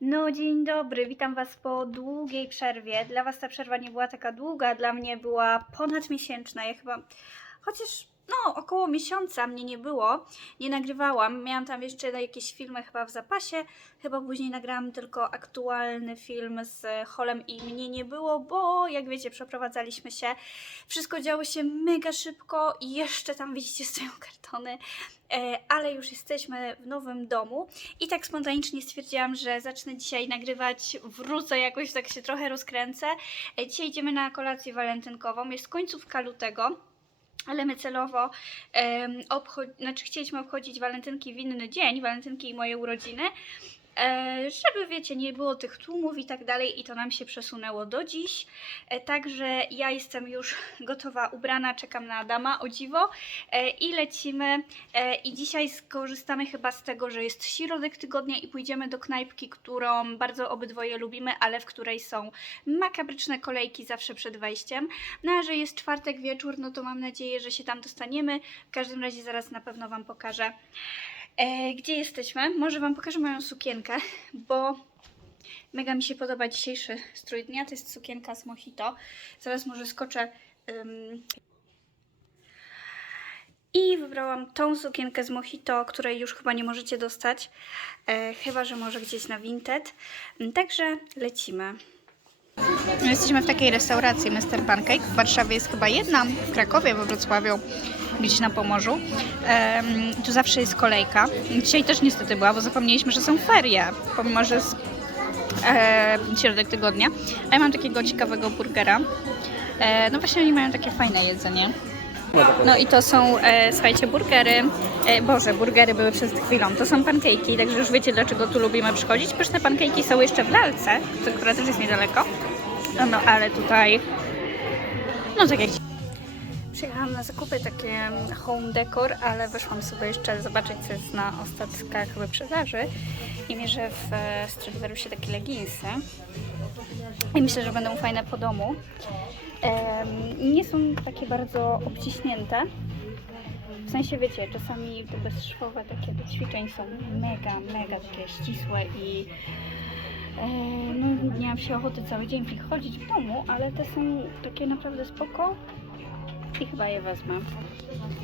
No, dzień dobry, witam Was po długiej przerwie. Dla Was ta przerwa nie była taka długa, dla mnie była ponadmiesięczna. Ja chyba, chociaż no, około miesiąca mnie nie było, nie nagrywałam. Miałam tam jeszcze jakieś filmy chyba w zapasie. Chyba później nagrałam tylko aktualny film z Holem i mnie nie było, bo jak wiecie, przeprowadzaliśmy się. Wszystko działo się mega szybko i jeszcze tam widzicie stoją kartony. E, ale już jesteśmy w nowym domu i tak spontanicznie stwierdziłam, że zacznę dzisiaj nagrywać, wrócę jakoś, tak się trochę rozkręcę. E, Dzisiaj idziemy na kolację walentynkową, jest końcówka lutego. Ale my celowo obcho- znaczy chcieliśmy obchodzić walentynki w inny dzień, walentynki i moje urodziny, żeby wiecie, nie było tych tłumów i tak dalej i to nam się przesunęło do dziś. E, także ja jestem już gotowa, ubrana, czekam na Adama, o dziwo e, i lecimy E, I dzisiaj skorzystamy chyba z tego, że jest środek tygodnia i pójdziemy do knajpki, którą bardzo obydwoje lubimy, ale w której są makabryczne kolejki zawsze przed wejściem. No a że jest czwartek wieczór, no to mam nadzieję, że się tam dostaniemy. W każdym razie zaraz na pewno Wam pokażę, e, gdzie jesteśmy. Może Wam pokażę moją sukienkę, bo mega mi się podoba dzisiejszy strój dnia. To jest sukienka z Mojito. Zaraz może skoczę ym, i wybrałam tą sukienkę z Mojito, której już chyba nie możecie dostać, e, chyba że może gdzieś na Vinted. Także lecimy. Jesteśmy w takiej restauracji Mr. Pancake. W Warszawie jest chyba jedna, w Krakowie, we Wrocławiu, gdzieś na Pomorzu. Em, tu zawsze jest kolejka. Dzisiaj też niestety była, bo zapomnieliśmy, że są ferie, pomimo że jest e, środek tygodnia. A ja mam takiego ciekawego burgera. E, no właśnie oni mają takie fajne jedzenie. No i to są, e, słuchajcie, burgery. E, Boże, burgery były przed chwilą. To są pancake'i, także już wiecie, dlaczego tu lubimy przychodzić. Pyszne pancake'i są jeszcze w lalce, która też jest niedaleko. No, ale tutaj, no tak jak Przyjechałam na zakupy takie home decor, ale weszłam sobie jeszcze zobaczyć co jest na ostatkach wyprzedaży i mierzę w e, Stradivariusie takie leginsy i myślę, że będą fajne po domu. Nie są takie bardzo obciśnięte. W sensie wiecie, czasami te bezszwowe takie do ćwiczeń są mega, mega takie ścisłe i e, no, nie mam się ochoty cały dzień w nich chodzić w domu, ale te są takie naprawdę spoko i chyba je wezmę.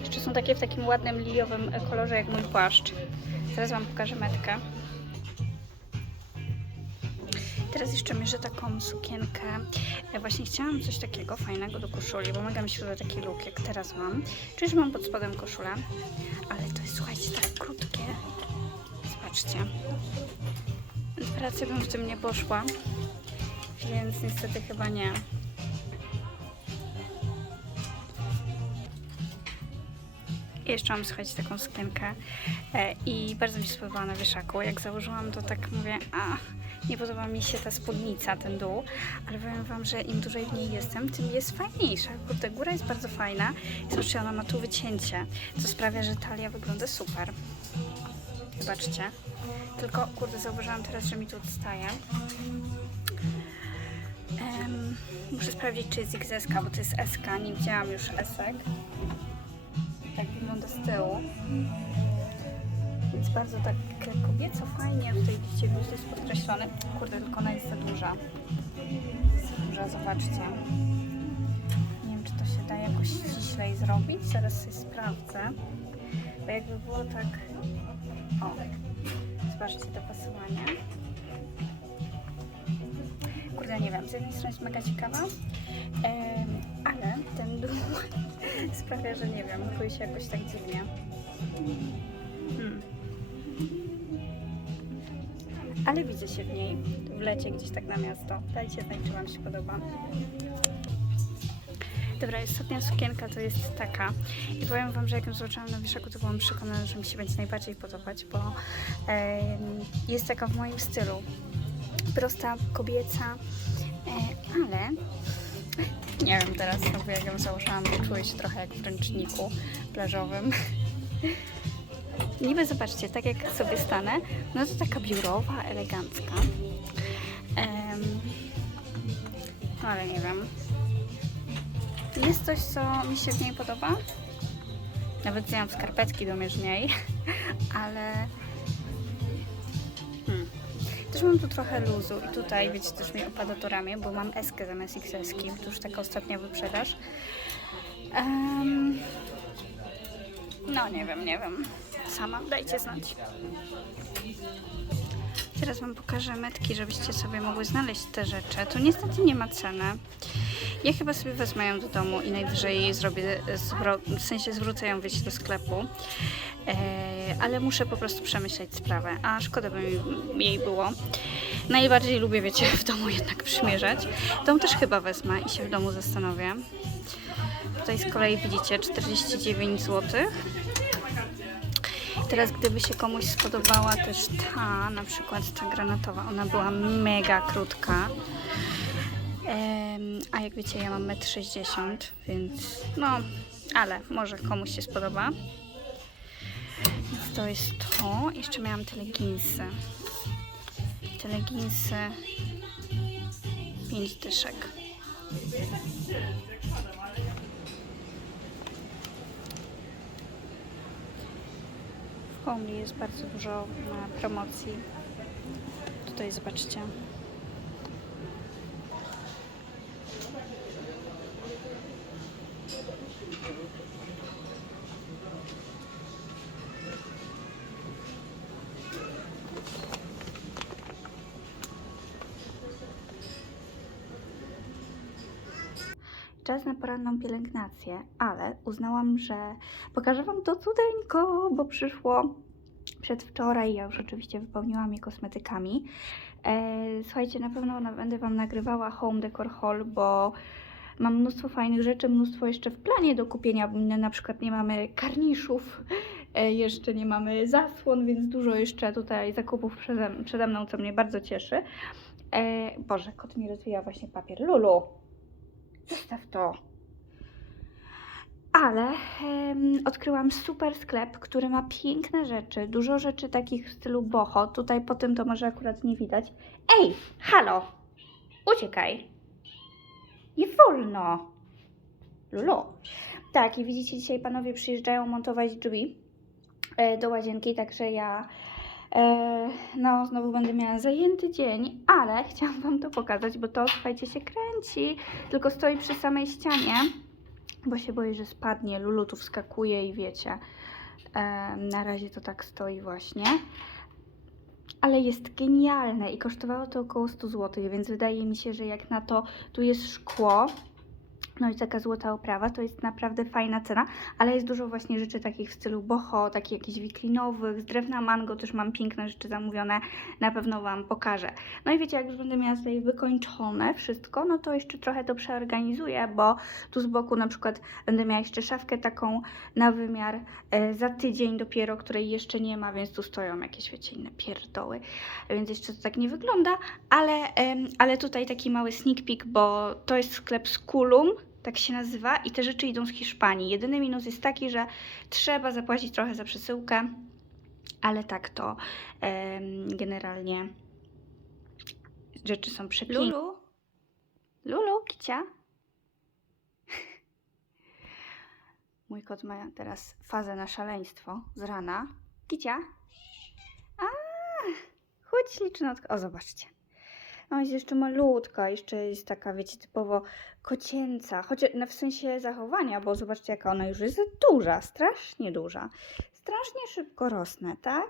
Jeszcze są takie w takim ładnym liliowym kolorze jak mój płaszcz. Zaraz Wam pokażę metkę. Teraz jeszcze mierzę taką sukienkę. Ja właśnie chciałam coś takiego fajnego do koszuli, bo mega mi się podoba taki look, jak teraz mam. Czyli, że mam pod spodem koszulę, ale to jest, słuchajcie, tak krótkie. Zobaczcie. Pracy bym w tym nie poszła, więc niestety chyba nie. Jeszcze mam, słuchajcie, taką sukienkę e, i bardzo mi się spodobała na wieszaku. Jak założyłam, to tak mówię, a nie podoba mi się ta spódnica, ten dół, ale powiem Wam, że im dłużej w niej jestem, tym jest fajniejsza. Kurde, góra jest bardzo fajna i zobaczcie, ona ma tu wycięcie, co sprawia, że talia wygląda super. Zobaczcie. Tylko, kurde, zauważyłam teraz, że mi tu odstaje. Muszę sprawdzić, czy jest XS, bo to jest SK, nie widziałam już SK. Tak wygląda z tyłu. Więc bardzo tak kobieco, fajnie. Tutaj widzicie, guz jest podkreślony. Kurde, tylko ona jest za duża. Za duża, zobaczcie. Nie wiem, czy to się da jakoś ściślej zrobić. Zaraz sobie sprawdzę. Bo jakby było tak... O, zobaczcie dopasowanie. Nie wiem, z jednej strony jest mega ciekawa, ale ten dół sprawia, że nie wiem, czuję się jakoś tak dziwnie. Hmm. Ale widzę się w niej, w lecie gdzieś tak na miasto. Dajcie znać, czy Wam się podoba. Dobra, ostatnia sukienka to jest taka. I powiem Wam, że jak ją zobaczyłam na wieszaku, to byłam przekonana, że mi się będzie najbardziej podobać, bo em, jest taka w moim stylu. Prosta, kobieca, e, ale nie wiem, teraz znowu jak ją założyłam, czuję się trochę jak w ręczniku plażowym. Niby zobaczcie, tak jak sobie stanę, no to taka biurowa, elegancka. No ale nie wiem. Jest coś, co mi się w niej podoba. Nawet zdjęłam skarpetki do mierzniej, ale mam tu trochę luzu i tutaj, wiecie, też mi opada to ramię, bo mam eskę zamiast XS-ki, to już taka ostatnia wyprzedaż. Em, no nie wiem, nie wiem. Sama, dajcie znać. Teraz Wam pokażę metki, żebyście sobie mogły znaleźć te rzeczy. Tu niestety nie ma ceny. Ja chyba sobie wezmę ją do domu i najwyżej zrobię, w sensie zwrócę ją, wiecie, do sklepu. E, ale muszę po prostu przemyśleć sprawę, a szkoda by mi jej było. Najbardziej lubię, wiecie, w domu jednak przymierzać. Tą też chyba wezmę i się w domu zastanowię. Tutaj z kolei widzicie 49 zł. Teraz gdyby się komuś spodobała też ta, na przykład ta granatowa, ona była mega krótka. Em, a jak wiecie, ja mam 1,60 m, więc no, ale może komuś się spodoba. Więc to jest to. Jeszcze miałam te leginsy. Te leginsy 5 dyszek. Homely jest bardzo dużo e, promocji. Tutaj zobaczcie. Czas na poranną pielęgnację, ale uznałam, że pokażę Wam to cudeńko, bo przyszło przedwczoraj. Ja już oczywiście wypełniłam je kosmetykami. E, słuchajcie, na pewno będę Wam nagrywała Home Decor Haul, bo mam mnóstwo fajnych rzeczy, mnóstwo jeszcze w planie do kupienia. Na przykład nie mamy karniszów, e, jeszcze nie mamy zasłon, więc dużo jeszcze tutaj zakupów przede, przede mną, co mnie bardzo cieszy. E, Boże, kot mi rozwija właśnie papier. Lulu, zostaw to. Ale em, odkryłam super sklep, który ma piękne rzeczy, dużo rzeczy takich w stylu boho. Tutaj po tym to może akurat nie widać. Ej, halo! Uciekaj! Nie wolno! Lulu. Tak, i widzicie, dzisiaj panowie przyjeżdżają montować drzwi e, do łazienki, także ja no znowu będę miała zajęty dzień, ale chciałam Wam to pokazać, bo to, słuchajcie, się kręci, tylko stoi przy samej ścianie bo się boję, że spadnie. Lulu tu wskakuje i wiecie, em, na razie to tak stoi właśnie. Ale jest genialne i kosztowało to około 100 zł, więc wydaje mi się, że jak na to tu jest szkło, no i taka złota oprawa, to jest naprawdę fajna cena, ale jest dużo właśnie rzeczy takich w stylu boho, takich jakichś wiklinowych, z drewna mango też mam piękne rzeczy zamówione, na pewno Wam pokażę. No i wiecie, jak już będę miała tutaj wykończone wszystko, no to jeszcze trochę to przeorganizuję, bo tu z boku na przykład będę miała jeszcze szafkę taką na wymiar e, za tydzień dopiero, której jeszcze nie ma, więc tu stoją jakieś, wiecie, inne pierdoły, więc jeszcze to tak nie wygląda, ale, ale tutaj taki mały sneak peek, bo to jest sklep z Kulum, tak się nazywa i te rzeczy idą z Hiszpanii. Jedyny minus jest taki, że trzeba zapłacić trochę za przesyłkę, ale tak to em, generalnie rzeczy są przepiękne. Lulu? Lulu, kicia? Mój kot ma teraz fazę na szaleństwo z rana. Kicia? A, chodź ślicznotko. O, zobaczcie. No jest jeszcze malutka, jeszcze jest taka, wiecie, typowo kocięca, choć no, w sensie zachowania, bo zobaczcie, jaka ona już jest duża, strasznie duża. Strasznie szybko rosnę, tak?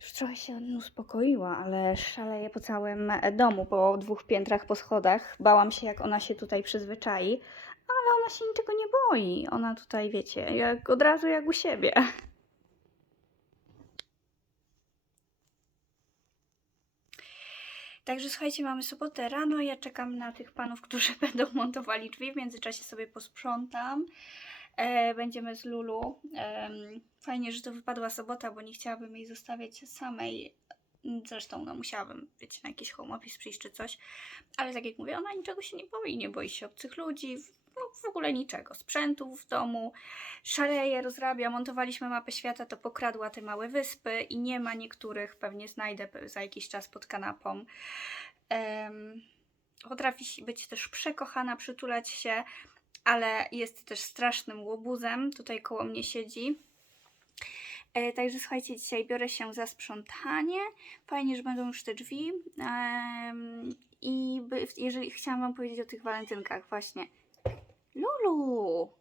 Już trochę się uspokoiła, ale szaleje po całym domu, po dwóch piętrach po schodach. Bałam się, jak ona się tutaj przyzwyczai, ale ona się niczego nie boi. Ona tutaj, wiecie, jak od razu jak u siebie. Także słuchajcie, mamy sobotę rano. Ja czekam na tych panów, którzy będą montowali drzwi. W międzyczasie sobie posprzątam. E, będziemy z Lulu. Em, fajnie, że to wypadła sobota, bo nie chciałabym jej zostawiać samej. Zresztą, no musiałabym, wiecie, na jakiś home office przyjść czy coś. Ale tak jak mówię, ona niczego się nie boi. Nie boi się obcych ludzi, no, w ogóle niczego. Sprzętu w domu, szaleje, rozrabia. Montowaliśmy mapę świata, to pokradła te małe wyspy i nie ma niektórych, pewnie znajdę za jakiś czas pod kanapą. Em, potrafi być też przekochana, przytulać się, ale jest też strasznym łobuzem. Tutaj koło mnie siedzi. E, także słuchajcie, dzisiaj biorę się za sprzątanie. Fajnie, że będą już te drzwi. Em, I by, jeżeli chciałam Wam powiedzieć o tych walentynkach, właśnie. Lulu!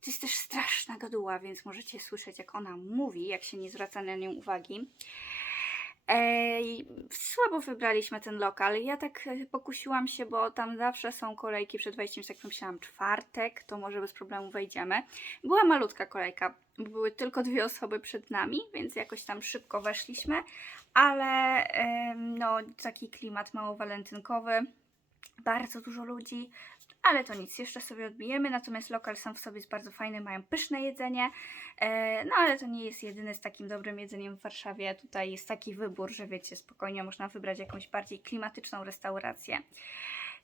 To jest też straszna gaduła, więc możecie słyszeć, jak ona mówi, jak się nie zwraca na nią uwagi. Ej, słabo wybraliśmy ten lokal. Ja tak e, pokusiłam się, bo tam zawsze są kolejki przed wejściem, tak pomyślałam, czwartek, to może bez problemu wejdziemy. Była malutka kolejka, były tylko dwie osoby przed nami, więc jakoś tam szybko weszliśmy, ale no taki klimat mało walentynkowy, bardzo dużo ludzi, ale to nic, jeszcze sobie odbijemy, natomiast lokal sam w sobie jest bardzo fajny, mają pyszne jedzenie, e, no ale to nie jest jedyny z takim dobrym jedzeniem w Warszawie, tutaj jest taki wybór, że wiecie, spokojnie można wybrać jakąś bardziej klimatyczną restaurację.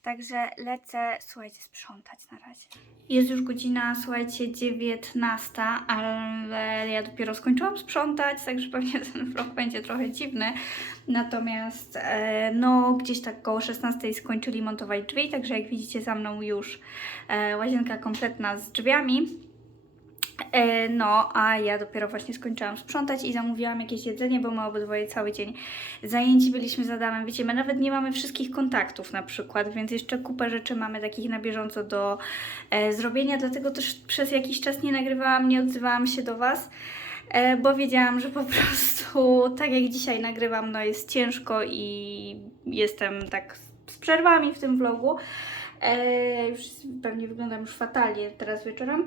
Także lecę, słuchajcie, sprzątać na razie. Jest już godzina, słuchajcie, 19, ale ja dopiero skończyłam sprzątać, także pewnie ten vlog będzie trochę dziwny. Natomiast, e, no, gdzieś tak koło 16 skończyli montować drzwi, także jak widzicie za mną już e, łazienka kompletna z drzwiami. E, No, a ja dopiero właśnie skończyłam sprzątać i zamówiłam jakieś jedzenie, bo my obydwoje cały dzień zajęci byliśmy z Adamem. Wiecie, my nawet nie mamy wszystkich kontaktów na przykład, więc jeszcze kupę rzeczy mamy takich na bieżąco do e, zrobienia, dlatego też przez jakiś czas nie nagrywałam, nie odzywałam się do Was. E, bo wiedziałam, że po prostu tak jak dzisiaj nagrywam, no jest ciężko i jestem tak z przerwami w tym vlogu. E, już pewnie wyglądam już fatalnie teraz wieczorem,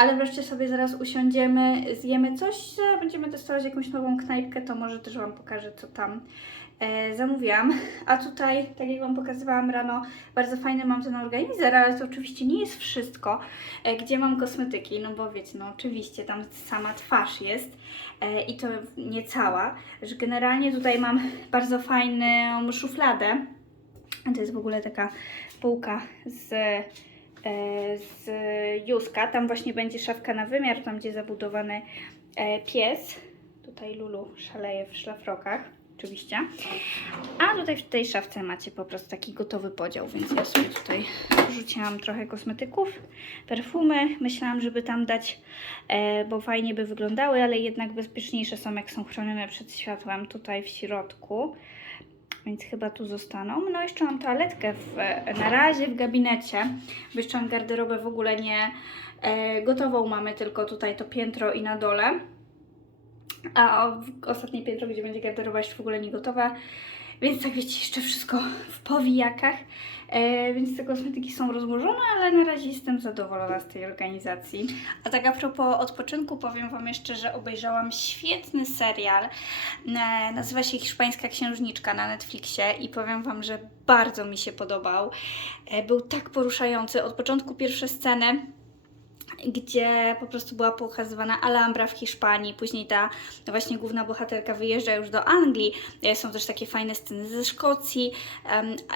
ale wreszcie sobie zaraz usiądziemy, zjemy coś, będziemy testować jakąś nową knajpkę, to może też Wam pokażę, co tam e, zamówiłam. A tutaj, tak jak Wam pokazywałam rano, bardzo fajny mam ten organizer, ale to oczywiście nie jest wszystko, e, gdzie mam kosmetyki, no bo wiecie, no oczywiście tam sama twarz jest e, i to nie cała, że generalnie tutaj mam bardzo fajną szufladę, to jest w ogóle taka półka z, z Juska. Tam właśnie będzie szafka na wymiar, tam gdzie zabudowany e, pies. Tutaj Lulu szaleje w szlafrokach, oczywiście. A tutaj w tej szafce macie po prostu taki gotowy podział, więc ja sobie tutaj rzuciłam trochę kosmetyków, perfumy. Myślałam, żeby tam dać, e, bo fajnie by wyglądały, ale jednak bezpieczniejsze są, jak są chronione przed światłem tutaj w środku więc chyba tu zostaną. No jeszcze mam toaletkę w, na razie w gabinecie, bo jeszcze mam garderobę w ogóle nie e, gotową mamy, tylko tutaj to piętro i na dole. A ostatnie piętro, gdzie będzie garderoba jeszcze w ogóle nie gotowa. Więc tak wiecie, jeszcze wszystko w powijakach. E, więc te kosmetyki są rozłożone, ale na razie jestem zadowolona z tej organizacji. A tak a propos odpoczynku, powiem Wam jeszcze, że obejrzałam świetny serial. E, nazywa się Hiszpańska Księżniczka na Netflixie i powiem Wam, że bardzo mi się podobał. E, był tak poruszający. Od początku pierwsze sceny gdzie po prostu była pokazywana Alhambra w Hiszpanii, później ta właśnie główna bohaterka wyjeżdża już do Anglii, E, są też takie fajne sceny ze Szkocji,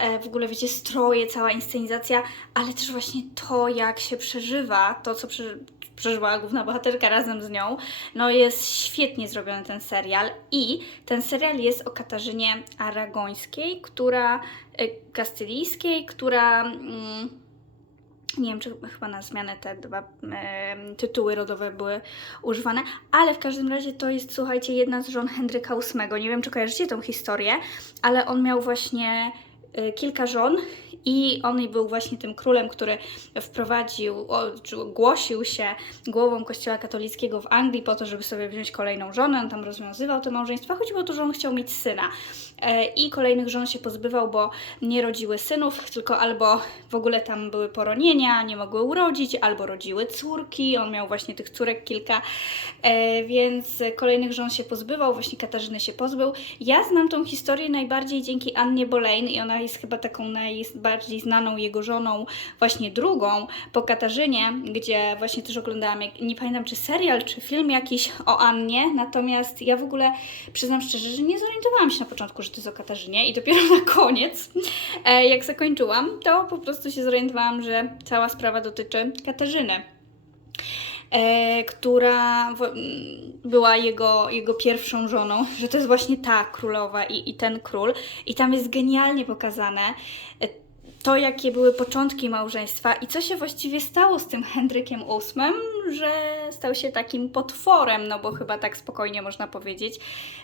e, w ogóle wiecie, stroje, cała inscenizacja, ale też właśnie to, jak się przeżywa, to co przeży- przeżyła główna bohaterka razem z nią, no jest świetnie zrobiony ten serial. I ten serial jest o Katarzynie Aragońskiej, która, e, kastylijskiej, która... Mm, nie wiem, czy chyba na zmianę te dwa em, tytuły rodowe były używane, ale w każdym razie to jest, słuchajcie, jedna z żon Henryka VIII. Nie wiem, czy kojarzycie tą historię, ale on miał właśnie kilka żon i on był właśnie tym królem, który wprowadził, głosił się głową kościoła katolickiego w Anglii po to, żeby sobie wziąć kolejną żonę. On tam rozwiązywał te małżeństwa. Chodziło o to, że on chciał mieć syna. E, I kolejnych żon się pozbywał, bo nie rodziły synów, tylko albo w ogóle tam były poronienia, nie mogły urodzić, albo rodziły córki. On miał właśnie tych córek kilka, e, więc kolejnych żon się pozbywał, właśnie Katarzyny się pozbył. Ja znam tą historię najbardziej dzięki Annie Boleyn i ona jest chyba taką najbardziej znaną jego żoną, właśnie drugą po Katarzynie, gdzie właśnie też oglądałam, nie pamiętam czy serial, czy film jakiś o Annie, natomiast ja w ogóle przyznam szczerze, że nie zorientowałam się na początku, że to jest o Katarzynie i dopiero na koniec, e, jak zakończyłam, to po prostu się zorientowałam, że cała sprawa dotyczy Katarzyny. E, która była jego, jego pierwszą żoną, że to jest właśnie ta królowa i, i ten król. I tam jest genialnie pokazane e, to, jakie były początki małżeństwa i co się właściwie stało z tym Henrykiem VIII, że stał się takim potworem, no bo chyba tak spokojnie można powiedzieć.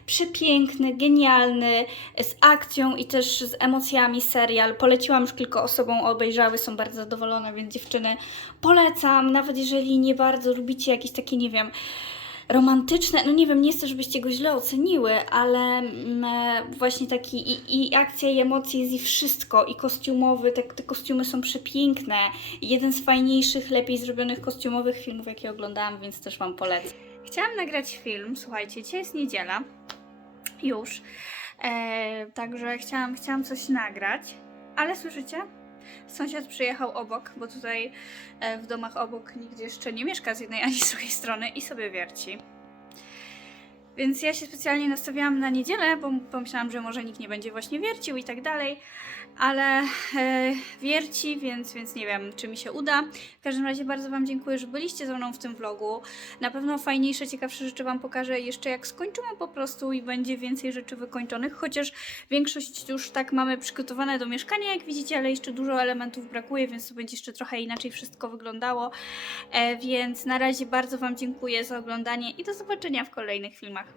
Przepiękny, genialny, z akcją i też z emocjami serial. Poleciłam już kilka osobom, obejrzały, są bardzo zadowolone, więc dziewczyny polecam, nawet jeżeli nie bardzo lubicie jakieś takie, nie wiem, romantyczne, no nie wiem, nie chcę, żebyście go źle oceniły, ale mm, właśnie taki i, i akcja, i emocje jest i wszystko, i kostiumowy, te, te kostiumy są przepiękne. Jeden z fajniejszych, lepiej zrobionych kostiumowych filmów, jakie oglądałam, więc też Wam polecam. Chciałam nagrać film, słuchajcie, dzisiaj jest niedziela, już, e, także chciałam, chciałam coś nagrać, ale słyszycie? Sąsiad przyjechał obok, bo tutaj e, w domach obok nikt jeszcze nie mieszka z jednej ani z drugiej strony i sobie wierci. Więc ja się specjalnie nastawiałam na niedzielę, bo pomyślałam, że może nikt nie będzie właśnie wiercił i tak dalej, ale e, wierci, więc, więc nie wiem, czy mi się uda. W każdym razie bardzo Wam dziękuję, że byliście ze mną w tym vlogu. Na pewno fajniejsze, ciekawsze rzeczy Wam pokażę jeszcze jak skończymy po prostu i będzie więcej rzeczy wykończonych, chociaż większość już tak mamy przygotowane do mieszkania, jak widzicie, ale jeszcze dużo elementów brakuje, więc to będzie jeszcze trochę inaczej wszystko wyglądało. E, więc na razie bardzo Wam dziękuję za oglądanie i do zobaczenia w kolejnych filmach.